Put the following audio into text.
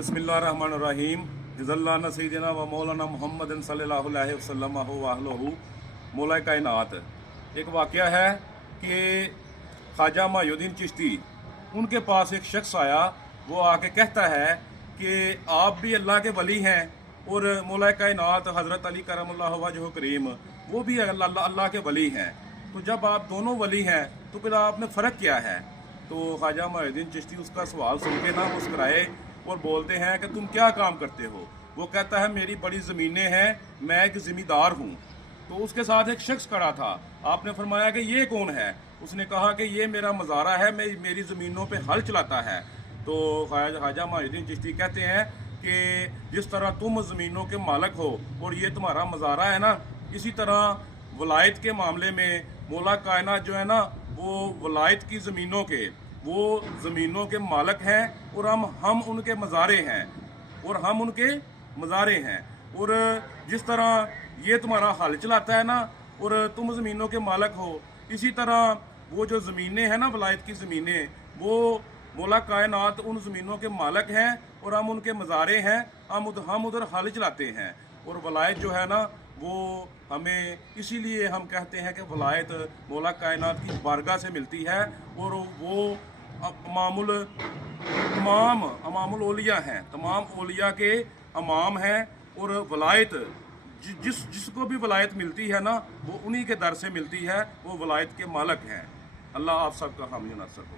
बिस्मिल्लाहिर्रहमानिर्रहीम जज़ल्लाना सय्यिदना व मौलाना मुहम्मद सल्लल्लाहु अलैहि वसल्लम व अहलहु मौला कायनात। एक वाक़या है कि ख्वाजा मुइनुद्दीन चिश्ती, उनके पास एक शख्स आया। वो आके कहता है कि आप भी अल्लाह के वली हैं और मौला कायनात हज़रत अली करमुल्लाहु वजहु करीम वो भी अल्लाह के वली हैं। तो जब आप दोनों वली हैं तो फिर आपने फ़र्क क्या है? तो ख्वाजा मुइनुद्दीन चिश्ती उसका सवाल सुन के ना मुस्कुराए और बोलते हैं कि तुम क्या काम करते हो? वो कहता है मेरी बड़ी ज़मीनें हैं, मैं एक ज़मींदार हूँ। तो उसके साथ एक शख्स खड़ा था। आपने फरमाया कि ये कौन है? उसने कहा कि ये मेरा मज़ारा है, मेरी ज़मीनों पे हल चलाता है। तो ख्वाजा मुइनुद्दीन चिश्ती कहते हैं कि जिस तरह तुम ज़मीनों के मालिक हो और ये तुम्हारा मज़ारा है ना, इसी तरह वलायत के मामले में मौला कायनात जो है ना, वो वलायत की ज़मीनों के वो ज़मीनों के मालिक हैं और हम उनके मज़ारे हैं और जिस तरह ये तुम्हारा हल चलाता है ना और तुम ज़मीनों के मालिक हो, इसी तरह वो जो ज़मीनें हैं ना, वलायत की ज़मीनें, वो मौला कायनात उन ज़मीनों के मालिक हैं और हम उनके मज़ारे हैं। हम उधर हल चलाते हैं और वलायत जो है ना, वो हमें इसीलिए हम कहते हैं कि वलायत मौला कायनात की बारगाह से मिलती है और वो अमामुल औलिया हैं, तमाम औलिया के अमाम हैं। और वलायत जिसको भी वलायत मिलती है ना, वो उन्हीं के दर से मिलती है, वो वलायत के मालिक हैं। अल्लाह आप सबका हामी नासर हो।